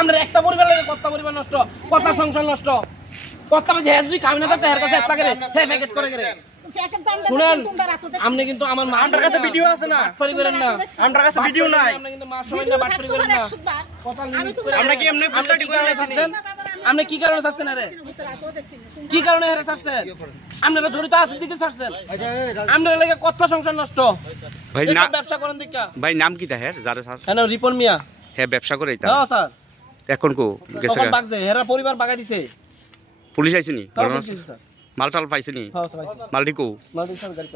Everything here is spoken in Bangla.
আমরা একটা পরিবার লাগে কত পরিবার নষ্ট, কত সংসার নষ্ট, কত বেশি হেজবি কামিনা তো এর কাছে একটা করে সে প্যাকেট করে করে শুনেন। আপনি কিন্তু আমার আমার কাছে ভিডিও আছে না, বাটপারি করেন না, আমার কাছে ভিডিও নাই, আপনি কিন্তু মার সময় না বাটপারি করেন না। আমরা কি এমনি ফটো কি কারণে ছাড়ছেন? আপনি কি কারণে ছাড়ছেন? আরে কি কারণে হেরে ছাড়ছেন? আপনারা জড়িত আছেন দিকে ছাড়ছেন, আপনারা লাগে কত সংসার নষ্ট। ভাই না ব্যবসা করেন দেখা ভাই, নাম কি তাহের যারে স্যার? হ্যাঁ রিপন মিয়া, হ্যাঁ ব্যবসা করে এটা। হ্যাঁ স্যার, এখন কো গেছে এখন বাগছে হেরা পরিবার বাগা দিছে, পুলিশ আইছেনি, মালটাল পাইছেনি? হ্যাঁ স্যার, মালটি কো মালটি স্যার গাড়ি